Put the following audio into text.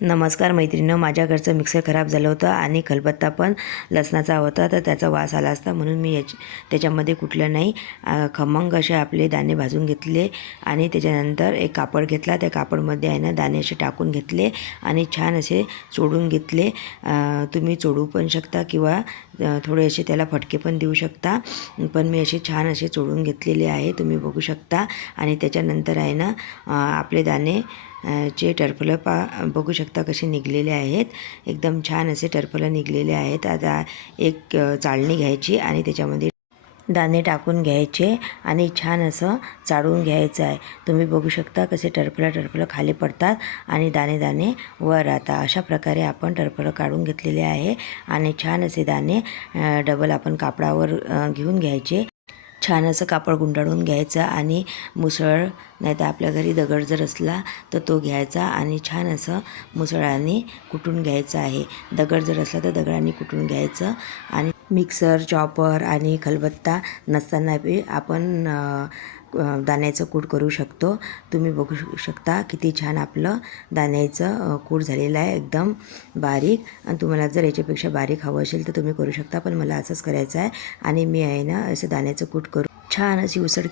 नमस्कार मैत्रिणींनो, माझ्या घरचं मिक्सर खराब झालं होतं आणि खलबत्ता पण लसणाचा होता, तर त्याचा वास आला असता म्हणून मी त्याच्यामध्ये कुठलं नाही खमंग असे आपले दाणे भाजून घेतले आणि त्याच्यानंतर एक कापड घेतला. त्या कापडमध्ये आहे ना दाणे असे टाकून घेतले आणि छान असे चोडून घेतले. तुम्ही चोडू पण शकता किंवा थोडे असे त्याला फटके पण देऊ शकता, पण मी असे छान असे चोडून घेतलेले आहे, तुम्ही बघू शकता. आणि त्याच्यानंतर आहे ना आपले दाणे चे टरफलं बघू शकता कसे निघलेले आहेत. एकदम छान असे टरफलं निघलेले आहेत. आता एक चाळणी घ्यायची आणि त्याच्यामध्ये दाणे टाकून घ्यायचे आणि छान असं चाळून घ्यायचं आहे. तुम्ही बघू शकता कसे टरफलं खाली पडतात आणि दाणे दाणे वर राहतात. अशा प्रकारे आपण टरफलं काढून घेतलेले आहे आणि छान असे दाणे डबल आपण कापडावर घेऊन घ्यायचे. छान असं कापड गुंडाळून घ्यायचं आणि मुसळ नाही तर आपल्या घरी दगड जर असला तर तो घ्यायचा आणि छान असं मुसळाने कुटून घ्यायचं आहे. दगड जर असला तर दगडाने कुटून घ्यायचं. आणि मिक्सर, चॉपर आणि खलबत्ता नसताना बी आपण दाण्याचं कूट करू शकतो. तुम्ही बघू शकता किती छान आपलं दाण्याचं कूट झालेलं आहे, एकदम बारीक. आणि तुम्हाला जर याच्यापेक्षा बारीक हवं असेल तर तुम्ही करू शकता, पण मला असंच करायचं आहे. आणि मी आहे ना असं दाण्याचं कूट करून छान अशी उसळ